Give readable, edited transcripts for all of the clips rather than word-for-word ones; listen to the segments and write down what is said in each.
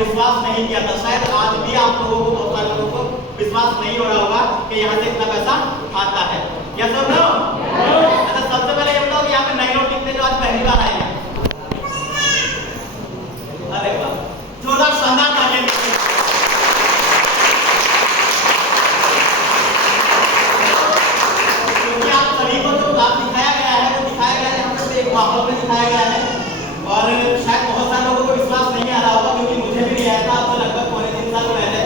विश्वास नहीं किया था। शायद आज भी आप लोगों को, बहुत सारे लोगों को विश्वास नहीं हो रहा होगा कि यहाँ से इतना पैसा आता है। यस और नो? अच्छा, सबसे पहले ये बताओ कि यहाँ पे नए लोग कितने जो आज पहली बार आए हैं? अरे वाह, जोरदार शानदार तालियां दीजिए। क्योंकि आप सभी को जो बात दिखाया गया है वो दिखाया गया है, हम एक माहौल में दिखाया गया है और शायद बहुत सारे लोगों को विश्वास नहीं आ रहा होगा, क्योंकि मुझे भी नहीं आया था। अब से लगभग पौने 3 साल पहले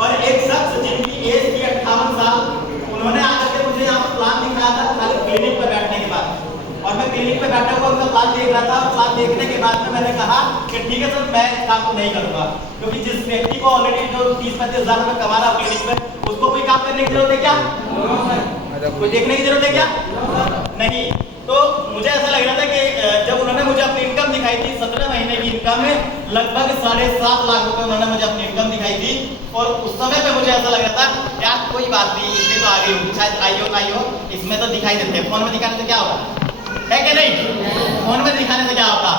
और एक शख्स जिनकी एज थी 58 साल, उन्होंने आकर के मुझे यहाँ पर प्लान दिखाया था खाली क्लिनिक पर बैठने के बाद। और मैं क्लिनिक पे बैठा हुआ उनका प्लान देख रहा था और प्लान देखने के बाद में मैंने कहा कि ठीक है सर, मैं इस काम को नहीं करूंगा, क्योंकि जिस व्यक्ति को ऑलरेडी जो 30-35 हजार रुपए कमा रहा है क्लिनिक में, उसको कोई काम करने की जरूरत है क्या? कोई देखने की जरूरत है क्या? नहीं। तो मुझे ऐसा लग रहा था कि जब उन्होंने मुझे अपनी इनकम दिखाई थी, 17 महीने की इनकम में लगभग 7.5 लाख रुपए उन्होंने मुझे अपनी इनकम दिखाई थी। और उस समय पे मुझे ऐसा लग रहा था यार कोई बात नहीं, इसमें तो आ गई होगी, शायद आई हो ना आई हो, इसमें तो दिखाई देते हैं, फोन में दिखाने से क्या होगा, है कि नहीं? फोन में दिखाने से क्या होता?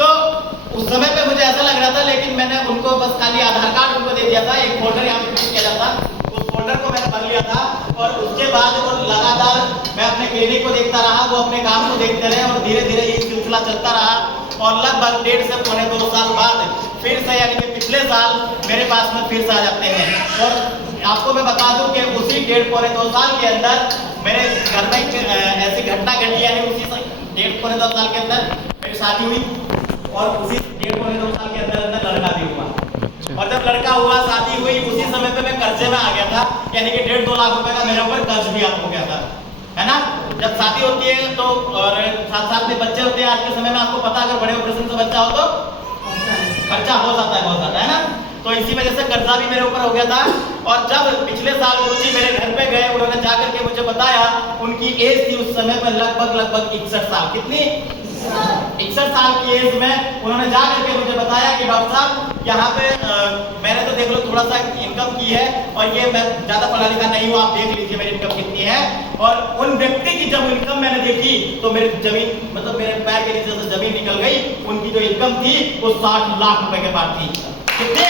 तो उस समय पे मुझे ऐसा लग रहा था, लेकिन मैंने उनको बस खाली आधार कार्ड उनको दे दिया था, एक फोल्डर यहाँ पे फिल किया जाता, उस फोल्डर को मैंने भर लिया था। और उसके बाद वो लगातार मैं अपने क्लिनिक को देखता रहा, वो अपने काम को देखते रहे और धीरे धीरे ये सिलसिला चलता रहा। और लगभग 1.5 से पौने 2 साल बाद फिर से, यानी कि पिछले साल मेरे पास में फिर से आ जाते हैं। और आपको मैं बता दूं कि उसी 1.5 पौने 2 साल के अंदर मेरे घर में ऐसी घटना घटी, यानी उसी 1.5 पौने 2 साल के अंदर मेरी शादी हुई और उसी 1.5 पौने 2 साल के अंदर लड़का भी हुआ। और जब लड़का हुआ, शादी हुई, उसी समय पे मैं कर्जे में आ गया था, यानी कि 1.5-2 लाख रुपए का मेरे ऊपर कर्ज भी हो गया था, है ना? जब शादी होती है तो और साथ में बच्चे होते हैं, आज के समय में आपको पता, अगर बड़े ऑपरेशन से बच्चा हो तो खर्चा हो जाता है बहुत ज्यादा, है ना? तो इसी वजह से कर्जा भी मेरे ऊपर हो गया था। और जब पिछले साल गुरुजी मेरे घर पे गए, उन्होंने जाकर के मुझे बताया, उनकी एज थी उस समय पर लगभग 61 साल। कितनी? 61 साल की एज में उन्होंने जाकर के मुझे बताया कि डॉक्टर साहब यहाँ पे मैंने तो देख लो थोड़ा सा इनकम की है और ये मैं ज्यादा पढ़ा लिखा नहीं हूँ, आप देख लीजिए मेरी इनकम कितनी है। और उन व्यक्ति की जब इनकम मैंने देखी तो मेरी जमीन, मतलब मेरे पैर के नीचे से जमीन निकल गई। उनकी जो इनकम थी वो 60 लाख रुपए के पार थी। कितने?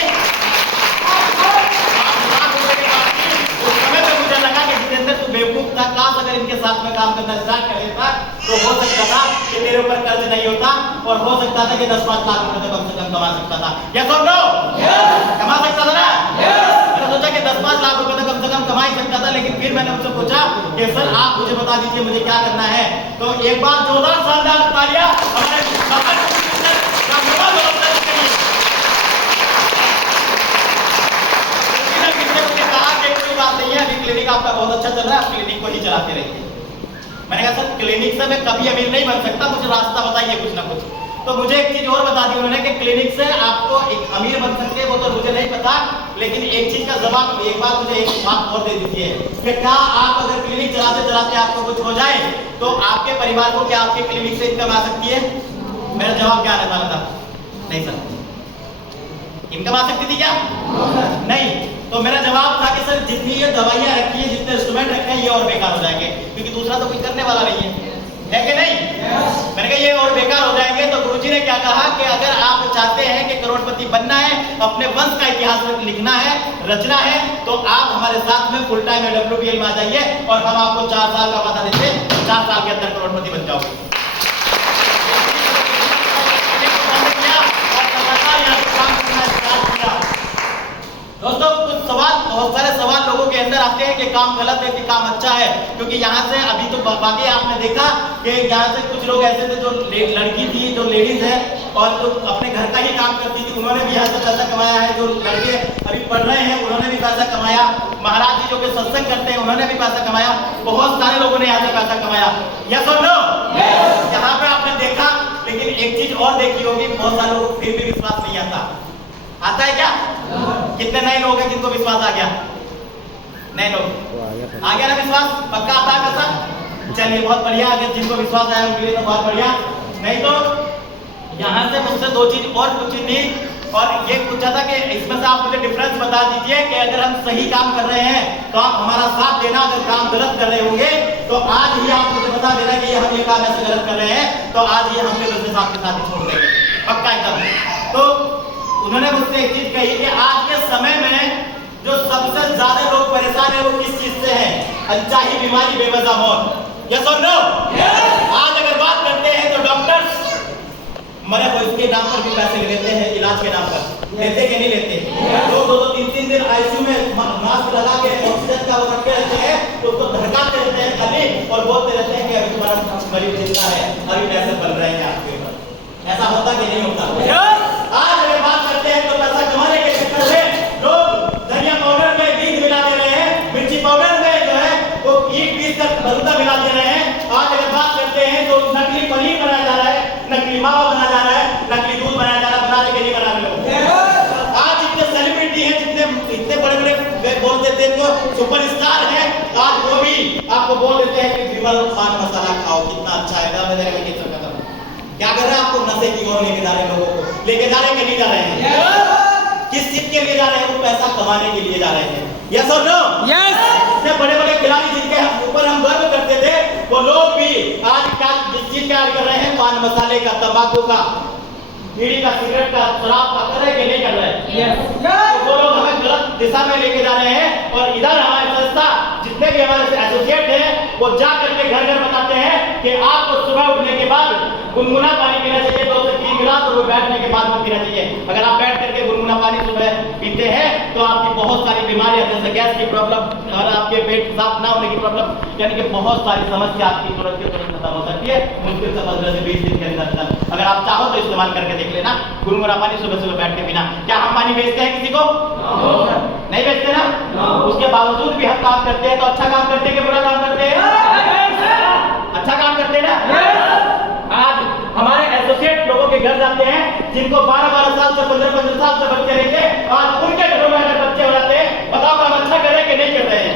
60 लाख रुपए के पार थी। उस समय पे मुझे लगा कि जितेंद्र तू बेवकूफ था, काश अगर इनके साथ में काम करना स्टार्ट कर देता तो हो सकता था कि तेरे ऊपर कर्ज नहीं होता और हो सकता था कि 10-5 लाख रुपए तो कम से कम कमा सकता था। यस और नो? कमा सकता था ना? मैंने सोचा कि 10-5 लाख रुपए तो कम से कम कमा ही सकता था। लेकिन फिर मैंने उनसे पूछा कि सर आप मुझे बता दीजिए मुझे क्या करना है। तो एक बार जोरदार शानदार तालियां हमारे कहा कि कोई बात नहीं है, अभी क्लिनिक आपका बहुत अच्छा चल रहा है, आप क्लिनिक को ही चलाते रहिए। मैंने कहा सर क्लिनिक से मैं कभी अमीर नहीं बन सकता, मुझे रास्ता बताइए कुछ ना कुछ। तो मुझे एक चीज और बता दी उन्होंने कि क्लिनिक से आपको एक अमीर बन सकते हैं, वो तो मुझे नहीं पता, लेकिन एक चीज का जवाब एक बार मुझे एक बात और दे दीजिए कि क्या आप अगर क्लिनिक चलाते चलाते आपको कुछ हो जाए तो आपके परिवार को क्या आपके क्लिनिक से इनकम आ सकती है? मेरा जवाब क्या रहने वाला था? नहीं सर। इनकम आ सकती थी क्या? नहीं। तो मेरा जवाब था कि सर जितनी ये दवाइयां रखी है, जितने इंस्ट्रूमेंट रखे हैं, ये और बेकार हो जाएंगे, क्योंकि दूसरा तो कोई करने वाला नहीं है कि नहीं? मैंने कहा ये और बेकार हो जाएंगे। तो गुरुजी ने क्या कहा कि अगर आप चाहते हैं कि करोड़पति बनना है, अपने वंश का इतिहास लिखना है, रचना है, तो आप हमारे साथ में फुल टाइम AWPL में आ जाइए और हम आपको 4 साल का वादा देते हैं, 4 साल के अंदर करोड़पति बन जाओगे। दोस्तों कुछ सवाल, बहुत सारे सवाल लोगों के अंदर आते हैं कि काम गलत है कि काम अच्छा है, क्योंकि यहाँ से अभी तो बाकी आपने देखा कि यहाँ से कुछ लोग ऐसे थे जो लड़की थी, जो लेडीज है और जो अपने घर का ही काम करती थी, उन्होंने भी यहाँ से पैसा कमाया है। जो लड़के अभी पढ़ रहे हैं उन्होंने भी पैसा कमाया। महाराज जी जो कि सत्संग करते हैं उन्होंने भी पैसा कमाया। बहुत सारे लोगों ने यहाँ से पैसा कमाया। यस और नो? यहाँ पे आपने देखा, लेकिन एक चीज और देखी होगी, बहुत सारे लोगों को फिर भी विश्वास नहीं आता है क्या? कितने नए लोग हैं जिनको विश्वास आ गया? नए लोग आ गया ना विश्वास? पक्का आता है पैसा? चलिए बहुत बढ़िया, अगर जिनको विश्वास आया उनके लिए तो बहुत बढ़िया। नहीं तो यहाँ से मुझसे 2 चीज और पूछी थी और ये पूछा था कि इसमें से आप मुझे डिफरेंस बता दीजिए कि अगर हम सही काम कर रहे हैं तो आप हमारा साथ देना, अगर काम गलत कर रहे होंगे तो आज ही आप मुझे बता देना कि हम ये काम ऐसे गलत कर रहे हैं, तो आज ही हम बिजनेस आपके साथ ही छोड़ देंगे, पक्का एकदम। तो उन्होंने मुझसे एक चीज कही कि आज के समय में जो सबसे ज्यादा लोग परेशान है वो किस चीज से है? अनचाही बीमारी, बेवजह मौत। यस और नो? आज अगर बात करते हैं तो डॉक्टर्स मरे हुए इसके नाम पर भी पैसे लेते हैं, इलाज के नाम पर लेते कि नहीं लेते? लोग 2-3 दिन आईसीयू में मास्क लगा के ऑक्सीजन का वो रखे रहते हैं, तो उसको धड़काते रहते हैं खाली और बोलते रहते हैं कि अभी तुम्हारा मरीज जिंदा है, अभी पैसे बन रहे हैं आपके ऊपर। ऐसा होता कि नहीं होता? आज अगर बात करते हैं तो पैसा कमाने के चक्कर में लोग धनिया पाउडर में बीज मिला दे रहे हैं, मिर्ची पाउडर में जो है वो ईट पीस कर भरूदा मिला दे रहे हैं। आज अगर बात करते हैं तो नकली पनीर बनाया जा रहा है, नकली मावा बनाया जा रहा है, नकली दूध बनाया जा रहा है। बनाने के लिए बना रहे लोग। आज इतने सेलिब्रिटी हैं, जितने इतने बड़े-बड़े बोल देते हैं तो सुपरस्टार हैं, आज वो भी आपको बोल देते हैं कि विमल पान मसाला खाओ, कितना अच्छा है। क्या कर रहे हैं? आपको नशे की ओर लेके जा रहे हैं, लोगों को लेके जा रहे हैं कि नहीं जा रहे हैं? किस चीज के लिए जा रहे हैं? वो पैसा कमाने के लिए जा रहे हैं। यस और नो? यस। इतने बड़े-बड़े खिलाड़ी जिनके ऊपर हम गर्व करते थे, वो लोग भी आज क्या जिस चीज का कर रहे हैं, पान मसाले का, तंबाकू का, बीड़ी का, सिगरेट का, शराब का कर रहे कि नहीं कर रहे हैं? यस। तो वो लोग हमें गलत दिशा में लेके जा रहे हैं और इधर हमारी संस्था जितने भी हमारे एसोसिएट हैं वो जा करके घर घर बताते हैं कि आपको सुबह उठने के बाद गुनगुना पानी पीना चाहिए, 2 से 3 गिलास, और वो बैठने के बाद में पीना चाहिए। अगर आप बैठ करके गुनगुना पानी सुबह पीते हैं तो आपकी बहुत सारी बीमारियां जैसे गैस की प्रॉब्लम और आपके पेट साफ ना होने की प्रॉब्लम, यानी कि बहुत सारी समस्या आपकी तुरंत के तुरंत खत्म हो सकती है, मुश्किल से 15 से 20 दिन के अंदर। अगर आप चाहो तो इस्तेमाल करके देख लेना, गुनगुना पानी सुबह सुबह बैठ के पीना। क्या हम पानी बेचते हैं किसी को? नहीं बेचते ना? उसके बावजूद भी हम काम करते हैं, तो अच्छा काम करते हैं कि बुरा काम करते हैं? अच्छा काम करते हैं ना? आज हमारे एसोसिएट लोगों के घर जाते हैं जिनको 12-12 साल से 15-15 साल से बच्चे नहीं थे, आज उनके घरों में अगर बच्चे हो जाते हैं, बताओ हम अच्छा कर रहे हैं कि नहीं कर रहे हैं?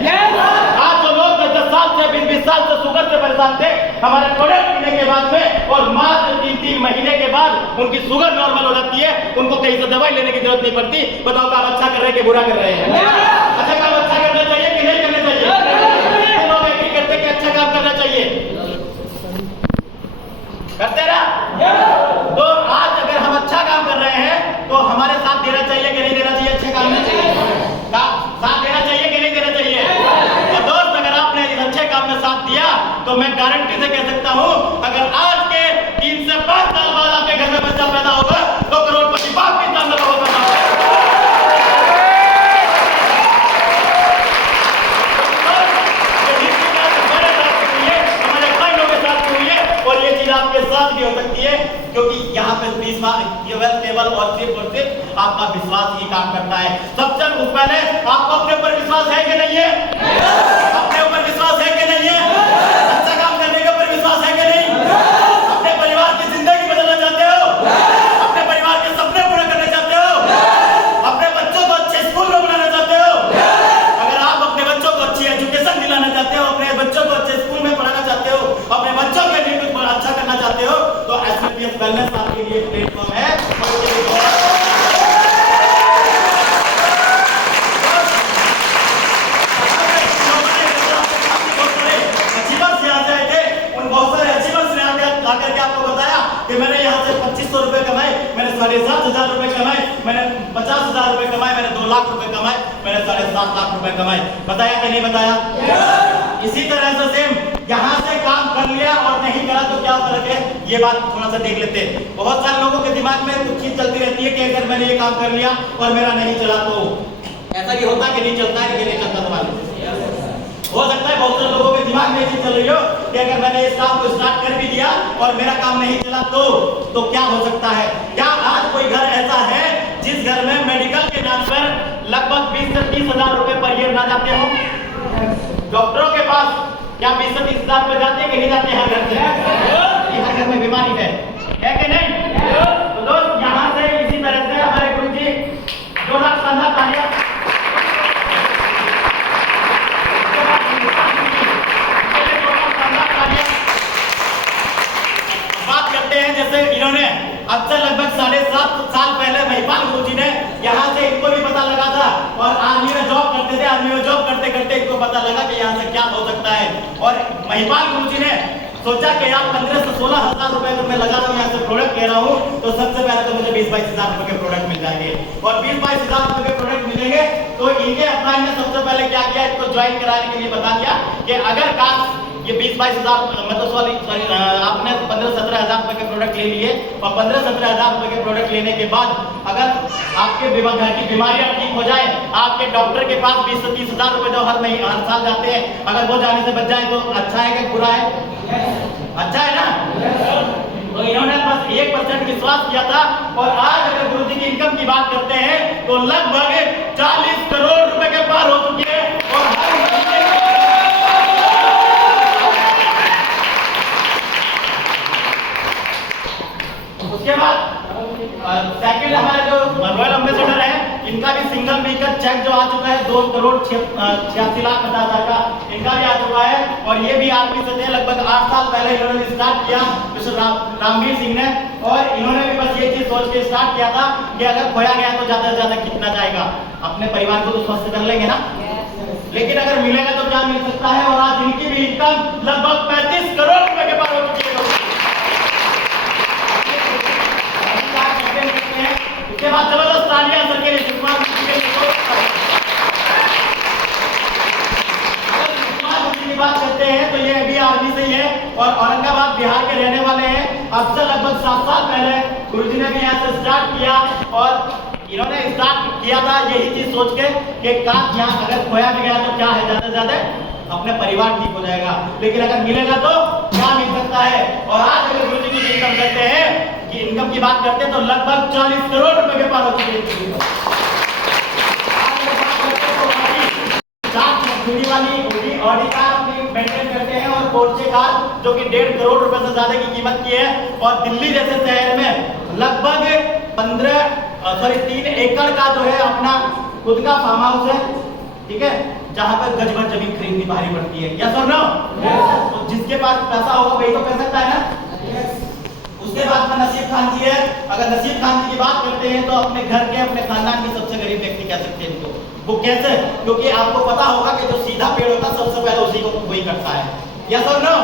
आज जो लोग 10 साल से 20 साल से शुगर से परेशान थे, हमारे प्रोडक्ट पीने के बाद में और मात्र 3 महीने के बाद उनकी शुगर नॉर्मल हो जाती है, उनको कहीं से दवाई लेने की जरूरत नहीं पड़ती। बताओ काम अच्छा कर रहे हैं कि बुरा कर रहे हैं? अच्छा काम अच्छा करना चाहिए कि नहीं करना चाहिए? लोग एग्री करते कि अच्छा काम करना चाहिए, करते ना? तो आज अगर हम अच्छा काम कर रहे हैं तो हमारे साथ देना चाहिए कि नहीं देना चाहिए? अच्छे काम में साथ देना चाहिए कि नहीं देना चाहिए? और दोस्त, अगर आपने इस अच्छे काम में साथ दिया तो मैं गारंटी से कह सकता हूं, अगर आज के 3 से 5 साल बाद आपके घर में बच्चा पैदा होगा तो करोड़पति बाप के सामने होगा। और ये चीज आपके साथ भी हो सकती है, क्योंकि यहाँ पे केवल और सिर्फ आपका विश्वास ही काम करता है। सबसे पहले आपको अपने ऊपर विश्वास है कि नहीं है? अपने ऊपर विश्वास है कि नहीं है? अच्छा काम करने के ऊपर विश्वास है कि नहीं? अपने परिवार की जिंदगी बदलना चाहते हो? अपने परिवार के सपने पूरे करना चाहते हो? अपने बच्चों को अच्छे स्कूल में बनाना चाहते हो? अगर आप अपने बच्चों को अच्छी एजुकेशन दिलाना चाहते हो, अपने बच्चों को अच्छे स्कूल में पढ़ाना चाहते हो, अपने बच्चों के लिए कुछ अच्छा करना चाहते हो, तो एसपीएस वेलनेस आपके लिए प्लेटफॉर्म है। अचीवर्स यहाँ से आए थे, उन बहुत सारे अचीवर्स ने आकर के आपको बताया कि मैंने यहाँ से 2500 रुपए कमाए, मैंने 7,500 रुपए कमाए, मैंने 50,000 रुपए कमाए, मैंने 2 लाख रुपए कमाए, मैंने 7.5 लाख रुपए कमाए। बताया कि नहीं बताया? इसी तरह से सेम यहाँ से काम कर लिया और नहीं करा तो क्या फर्क है, ये बात थोड़ा सा देख लेते हैं। बहुत सारे लोगों के दिमाग में कुछ चीज चलती रहती है कि अगर मैंने ये काम कर लिया और मेरा नहीं चला तो ऐसा भी होता कि नहीं चलता है कि नहीं चलता? तुम्हारे हो सकता है बहुत सारे लोगों के दिमाग में ये चीज चल रही हो कि अगर मैंने इस काम को स्टार्ट कर भी दिया और मेरा काम नहीं चला तो क्या हो सकता है? क्या आज कोई घर ऐसा है जिस घर में मेडिकल के नाम पर लगभग 20 से 30 हजार रुपए पर ईयर ना जाते हो? डॉक्टरों के पास क्या 20 से 30 हजार रुपए जाते हैं कि नहीं जाते? हर घर से, हर घर में बीमारी है कि नहीं? तो दोस्त, यहाँ से इसी तरह से हमारे गुरु जी 2 लाख शानदार तालियां। बात करते हैं जैसे इन्होंने अब से लगभग 7.5 साल पहले महिपाल गुरु जी ने यहाँ से, इनको भी पता लगा था और आर्मी में जॉब करते थे, आर्मी में जॉब करते करते इनको पता लगा कि यहाँ से क्या हो सकता है, और महिपाल गुरु जी ने सोचा कि यार 15 से 16 हजार रुपए अगर मैं लगा रहा हूँ यहाँ से प्रोडक्ट ले रहा हूँ तो सबसे पहले तो मुझे 20-22 हजार रुपए के प्रोडक्ट मिल जाएंगे और 20-22 हजार रुपए के प्रोडक्ट मिलेंगे। तो इनके अपना ने सबसे पहले क्या किया, इसको ज्वाइन कराने के लिए बता दिया कि अगर काश ये 20-22 हजार मतलब सॉरी आपने 15-17 हजार रुपए के प्रोडक्ट ले लिए और 15-17 हजार रुपए के प्रोडक्ट लेने के बाद अगर आपके घर की बीमारियां ठीक हो जाए, आपके डॉक्टर के पास 20 से 30 हजार रुपए जो हर साल जाते हैं, अगर वो जाने से बच जाए तो अच्छा है कि बुरा है? अच्छा है ना। तो इन्होंने बस 1% विश्वास किया था और आज अगर गुरुजी की इनकम की बात करते हैं तो लगभग 40 करोड़ रुपए के पार हो चुकी है। और उसके बाद सेकंड हमारे जो रॉयल एम्बेसडर है, इनका भी सिंगल व्हीकल चेक जो आ चुका है 2,86,50,000 का इनका भी आ चुका है। और ये भी आर्मी से थे, लगभग 8 साल पहले इन्होंने स्टार्ट किया मिस्टर रामवीर सिंह ने। और इन्होंने भी बस ये चीज सोच के स्टार्ट किया था कि अगर खोया गया तो ज्यादा से ज्यादा कितना जाएगा, अपने परिवार को तो स्वस्थ कर लेंगे ना, लेकिन अगर मिलेगा तो क्या मिल सकता है। और आज इनकी भी इनकम लगभग 35 करोड़ रुपए के पार हो चुकी है। उसके बाद जबरदस्त तालियां सर के लिए की बात करते हैं तो ये अभी आर्मी से ही है और औरंगाबाद बिहार के रहने वाले हैं। अब से लगभग 7 साल पहले गुरुजी ने भी यहाँ से स्टार्ट किया और इन्होंने स्टार्ट किया था यही चीज सोच के कि काश यहाँ अगर खोया भी गया तो क्या है, ज्यादा से ज्यादा अपने परिवार ठीक हो जाएगा, लेकिन अगर मिलेगा तो क्या मिल सकता है। और आज अगर गुरुजी की इनकम करते हैं कि इनकम की बात करते हैं तो लगभग 40 करोड़ रुपए के पार हो चुके हैं। वाली ऑडी कार अपनी मेंटेन करते हैं और पोर्चे कार जो कि 1.5 करोड़ रुपए से ज्यादा की कीमत की है। और दिल्ली जैसे शहर में लगभग 3 एकड़ का जो है अपना खुद का फार्म हाउस है, ठीक है, जहां पर गज भर जमीन खरीदनी भारी पड़ती है। यस और नो? तो जिसके पास पैसा होगा वही तो कर सकता है ना। उसके बाद में नसीब खान जी है। अगर नसीब खान जी की बात करते हैं तो अपने घर के अपने खानदान के सबसे गरीब व्यक्ति कह सकते हैं इनको। वो कैसे? क्योंकि आपको पता होगा कि जो सीधा पेड़ होता है सबसे पहले उसी को वही कटता है। यस और नो?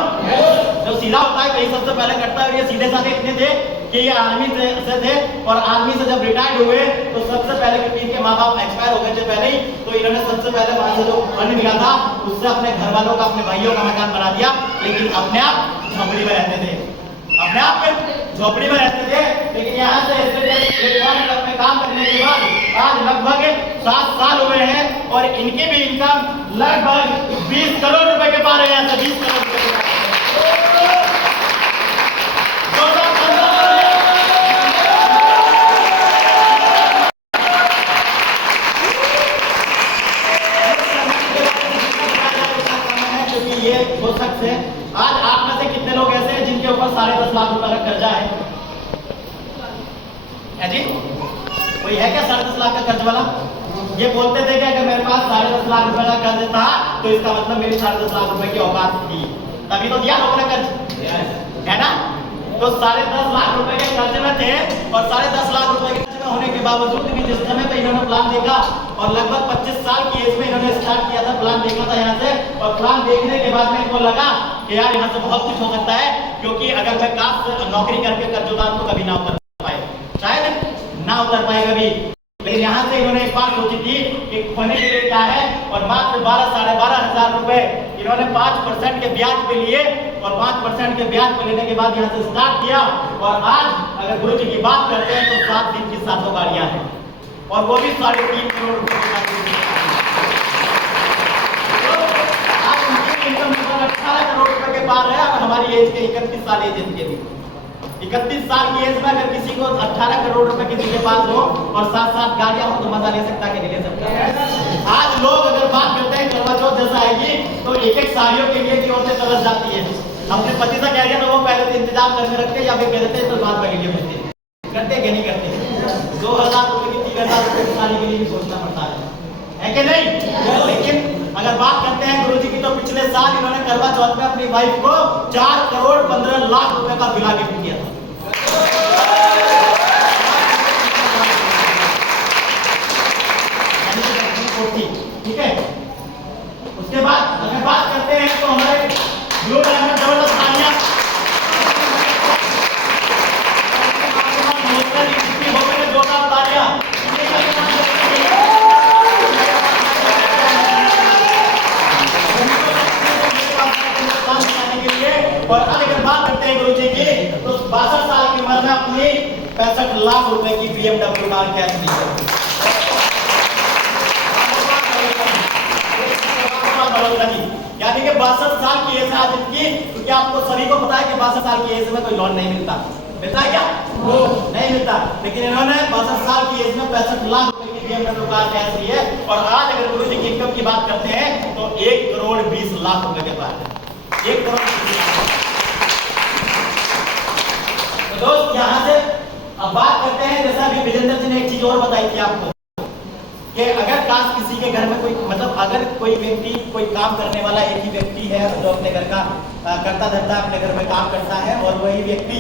जो सीधा होता है वही सबसे पहले कटता है। और ये सीधे साधे इतने थे कि ये आर्मी से थे और आर्मी से जब रिटायर्ड हुए तो सबसे पहले, क्योंकि इनके माँ बाप एक्सपायर हो गए थे पहले ही, तो इन्होंने सबसे पहले वहां से जो फंड मिला था उससे अपने घर वालों का, अपने भाइयों का मकान बना दिया। लेकिन अपने आप झोपड़ी में रहते थे, अपने आप में झोपड़ी में रहते थे। लेकिन यहाँ से प्लेटफॉर्म में काम करने के बाद आज लगभग 7 साल हुए हैं और इनकी भी इनकम लगभग 20 करोड़ रुपए के पार है। यहाँ से 20 करोड़ रुपए ये हो सकते हैं। आज आप में से कितने लोग ऐसे हैं जिनके ऊपर 10.5 लाख रुपए का कर्जा है जी? कोई है क्या 10.5 लाख का कर्ज वाला? ये बोलते थे कि अगर मेरे पास 10.5 लाख रुपए का कर्ज था तो इसका मतलब मेरी 10.5 लाख रुपए की औकात थी, तभी तो दिया लोगों ने कर्ज, है ना। तो 10.5 लाख रुपए के कर्ज में थे और 10.5 लाख रुपए के कर्ज में होने के बावजूद भी जिस समय पे इन्होंने प्लान देखा और लगभग 25 साल की एज में इन्होंने स्टार्ट किया था, प्लान देखा था यहाँ से। और प्लान देखने के बाद में इनको लगा कि यार यहाँ से बहुत कुछ हो सकता है, क्योंकि अगर मैं काश नौकरी करके कर्ज उतार तो कभी ना उतर पाए, शायद ना उतर पाए कभी। लेकिन यहाँ से इन्होंने एक बात सोची थी कि खोने के लिए क्या है, और मात्र 12-12.5 हजार रुपए इन्होंने 5% के ब्याज पे लिए और 5% के ब्याज पे लेने के बाद यहाँ से स्टार्ट किया। और आज अगर गुरु जी की बात करते हैं तो 7 दिन की 700 गाड़ियां हैं और वो भी 3.5 करोड़ रुपए की। आज उनकी इनकम 18 करोड़ रुपए के पार है और हमारी एज के 31 साल एज इनके भी 31 साल की एज में अगर किसी को 18 करोड़ रुपए किसी के पास हो और 7-7 गाड़ियां हो तो मजा ले सकता है कि नहीं ले सकता? आज लोग अगर बात करते हैं करवा चौथ जैसा आएगी तो एक साड़ियों के लिए की औरतें तरस जाती है। अपने पति से कह दिया तो वो पहले से इंतजाम करके रखते या फिर कह देते तो बाद में लिए पूछते करते कि नहीं करते। 2,000 रुपए की 3,000 रुपए की साड़ी के लिए भी सोचना पड़ता है कि नहीं? लेकिन अगर बात करते हैं गुरुजी की तो पिछले साल इन्होंने करवा चौथ में अपनी वाइफ को 4 करोड़ 15 लाख रुपए का विला गिफ्ट किया था। ठीक है, उसके बाद अगर बात करते हैं तो हमारे ब्लू डायमंड जबरदस्त और आज अगर बात करते हैं गुरु जी की, तो 62 साल की उम्र में अपनी 65 लाख रुपए की BMW कार कैश दी है। यानी कि 62 साल की एज है आज इनकी, क्योंकि आपको सभी को पता है कि 62 साल की एज में कोई लोन नहीं मिलता है क्या? नहीं मिलता, लेकिन इन्होंने 62 साल की एज में 65 लाख रुपए की BMW कार कैश दी है। और आज अगर गुरु जी की इनकम की बात करते हैं तो 1 करोड़ 20 लाख रुपए के पास है। 1 करोड़ 20 लाख। तो दोस्त यहाँ से अब बात करते हैं, जैसा अभी विजेंद्र जी ने एक चीज और बताई थी आपको कि अगर काश किसी के घर में कोई मतलब अगर कोई व्यक्ति कोई काम करने वाला एक ही व्यक्ति है जो अपने घर का करता धरता अपने घर में काम करता है, और वही व्यक्ति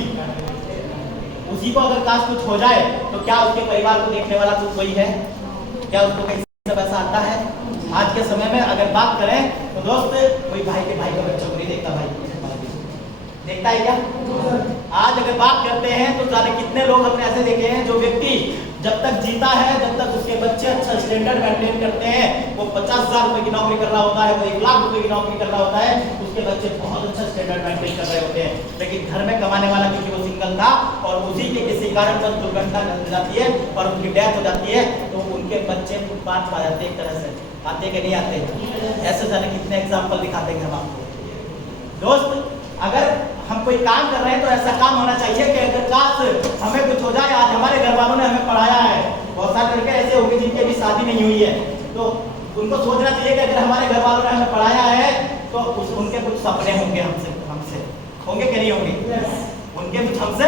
उसी को अगर काश कुछ हो जाए तो क्या उसके परिवार को देखने वाला कुछ कोई है? क्या उसको कहीं से पैसा आता है? आज के समय में अगर बात करें तो दोस्त कोई भाई के भाई का बच्चों को नहीं देखता, भाई देखता है क्या? आज अगर बात करते हैं तो जाने कितने लोग हमने ऐसे देखे हैं जो व्यक्ति जब तक जीता है, जब तक उसके बच्चे अच्छा स्टैंडर्ड मेंटेन करते हैं, वो 50,000 रुपए की नौकरी कर रहा होता है, वो 1 लाख रुपए की नौकरी कर रहा होता है, उसके बच्चे बहुत अच्छा स्टैंडर्ड मेंटेन कर रहे होते हैं। लेकिन घर में कमाने वाला क्योंकि वो सिंगल था और उसी के किसी कारण से दुर्घटना घट जाती है और उनकी डेथ हो जाती है, तो उनके बच्चे फुटपाथ पर आ जाते हैं। एक तरह से आते कि नहीं आते? ऐसे जाने कितने एग्जाम्पल दिखाते हैं हम आपको। दोस्त अगर हम कोई काम कर रहे हैं तो ऐसा काम होना चाहिए कि अगर काश हमें कुछ हो जाए, आज हमारे घर वालों ने हमें पढ़ाया है, बहुत सारे लड़के ऐसे होंगे जिनकी अभी शादी नहीं हुई है, तो उनको सोचना चाहिए कि अगर हमारे घर वालों ने हमें पढ़ाया है तो उनके कुछ सपने होंगे हमसे होंगे कि नहीं होंगे? उनके कुछ हमसे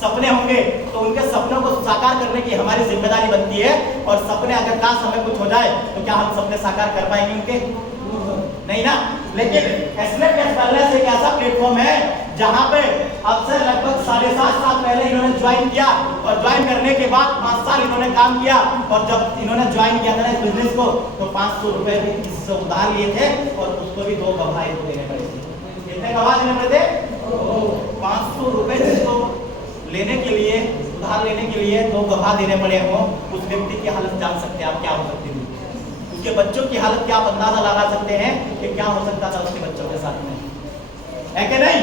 सपने होंगे, तो उनके सपनों को साकार करने की हमारी जिम्मेदारी बनती है। और सपने अगर काश हमें कुछ हो जाए तो क्या हम सपने साकार कर पाएंगे उनके? नहीं ना। लेकिन एसलेट वेलनेस एक ऐसा प्लेटफॉर्म है जहां पे अब से लगभग 7.5 साल पहले इन्होंने ज्वाइन किया, और ज्वाइन करने के बाद 5 साल इन्होंने काम किया, और जब इन्होंने ज्वाइन किया था इस बिजनेस को तो 500 रुपए भी किसी से उधार लिए थे, और उसको भी 2 गवाह देने पड़े थे। कितने गवाह देने पड़े थे? 500 रुपए जिसको लेने के लिए, उधार लेने के लिए 2 गवाह देने पड़े हो, उस व्यक्ति की हालत जान सकते हैं आप क्या हो सकती थी? उसके बच्चों की हालत क्या आप अंदाजा लगा सकते हैं कि क्या हो सकता था उसके बच्चों के साथ में, है कि नहीं?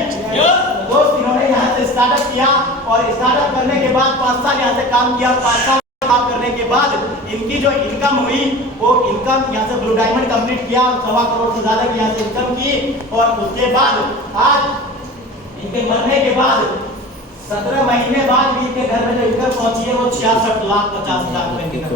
दोस्त इन्होंने यहाँ से स्टार्टअप किया, और स्टार्टअप करने के बाद 5 साल यहाँ से काम किया, 5 साल काम करने के बाद इनकी जो इनकम हुई वो इनकम यहाँ से ब्लू डायमंड कंप्लीट किया, 1.25 करोड़ से ज्यादा की यहाँ से इनकम की। और उसके बाद आज इनके मरने के बाद 17 महीने बाद भी इनके घर में जो इनकम पहुंची है वो 66,50,000 रुपए की इनकम।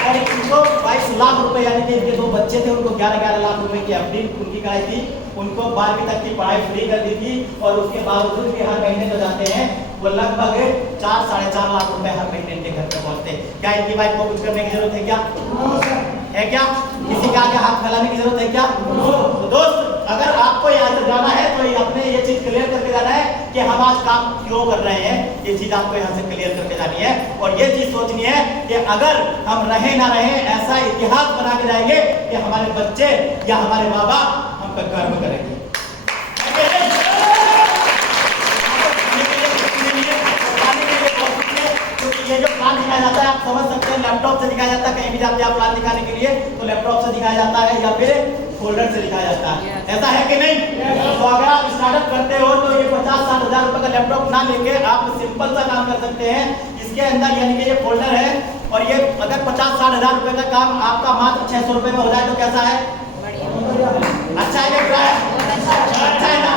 और इनको 22 लाख रुपए, यानी कि इनके 2 बच्चे थे उनको 11-11 लाख रुपए की एफडी उनकी कराई थी, उनको 12वीं तक की पढ़ाई फ्री कर दी थी, और उसके बावजूद भी हर महीने जो जाते हैं वो लगभग 4-4.5 लाख रुपए हर महीने इनके घर पे पहुंचते। क्या इनकी वाइफ को कुछ करने की जरूरत है क्या? है क्या? किसी का आगे हाथ फैलाने की जरूरत है क्या? तो दोस्त अगर आपको यहाँ से जाना है तो अपने ये चीज क्लियर करके जाना है कि हम आज काम क्यों कर रहे हैं, ये चीज आपको यहाँ से क्लियर करके जानी है। और ये चीज सोचनी है कि अगर हम रहे ना रहे, ऐसा इतिहास बना के जाएंगे कि हमारे बच्चे या हमारे माँ बाप हम पे गर्व करेंगे। ये जो प्लान दिखाया जाता है आप समझ सकते हैं, लैपटॉप से दिखाया जाता है, कहीं भी जाते हैं आप प्लान दिखाने के लिए तो लैपटॉप से दिखाया जाता है या फिर फोल्डर से दिखाया जाता है, ऐसा है कि नहीं? तो अगर आप स्टार्टअप करते हो तो ये 50-60 हजार रुपए का लैपटॉप ना लेके आप सिंपल सा काम कर सकते हैं। इसके अंदर यानी कि ये फोल्डर है, और ये अगर 50-60 हजार रुपए का काम आपका मात्र 600 रुपए में हो जाए तो कैसा है? अच्छा है, अच्छा है ना?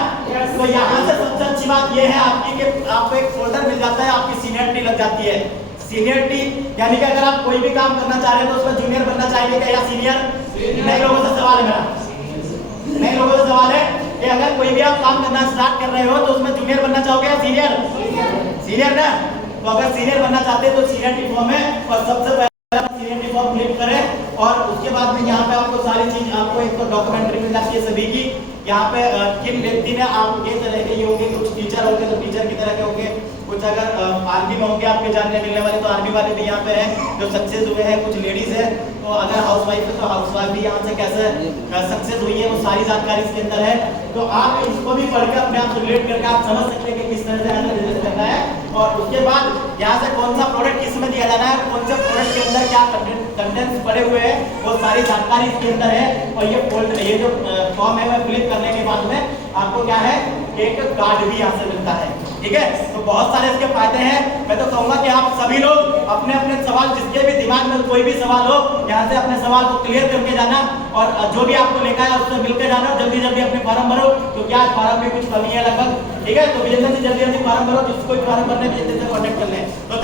तो यहाँ से सबसे अच्छी बात ये है आपकी कि आपको एक फोल्डर मिल जाता है, आपकी सीनियरिटी लग जाती है। सीनियरिटी यानी कि अगर आप कोई भी काम करना चाह रहे हैं तो उसमें जूनियर बनना चाहिए क्या या सीनियर? नए लोगों से सवाल है मेरा, नए लोगों से सवाल है कि अगर कोई भी आप काम करना स्टार्ट कर रहे हो तो उसमें जूनियर बनना चाहोगे या सीनियर? सीनियर ना। तो अगर सीनियर बनना चाहते हैं तो सीनियरिटी फॉर्म है, और सबसे पहले सीनियरिटी फॉर्म फिल करें, और उसके बाद में यहाँ पे आपको सारी चीज आपको एक तो डॉक्यूमेंट्री मिल जाती है सभी की। यहाँ पे किन व्यक्ति ने आप ये तरह के होंगे, कुछ टीचर होंगे तो टीचर की तरह के होंगे, कुछ अगर आर्मी में होंगे आपके जानने मिलने वाले तो आर्मी वाले भी यहाँ पे हैं जो सक्सेस हुए हैं, कुछ लेडीज है, तो अगर हाउसवाइफ है तो हाउसवाइफ भी यहाँ से कैसे सक्सेस हुई है वो सारी जानकारी इसके अंदर है। तो आप इसको भी पढ़कर अपने आप से रिलेट करके आप समझ सकते हैं कि किस तरह से बिजनेस करना है। और उसके बाद यहाँ से कौन सा प्रोडक्ट किस में दिया जाना है, कौन से प्रोडक्ट के अंदर क्या कंटेंट्स पड़े हुए हैं, वो सारी जानकारी इसके अंदर है। और ये जो फॉर्म है वह फिल करने के बाद में आपको क्या है, एक कार्ड भी यहाँ से मिलता है। ठीक है, तो बहुत सारे इसके फायदे हैं। मैं तो कहूंगा कि आप सभी लोग अपने अपने सवाल, जिसके भी दिमाग में कोई भी सवाल हो, यहाँ से अपने सवाल को क्लियर करके जाना और जो भी आपको लेकर है उससे मिलकर जाना। जल्दी जल्दी अपने फॉर्म भरो, क्योंकि आज फॉर्म में कुछ कमी है लगभग। ठीक है, तो जल्दी जल्दी फॉर्म भरो, जिसको फॉर्म भरने के लिए कॉन्टेक्ट कर लें। तो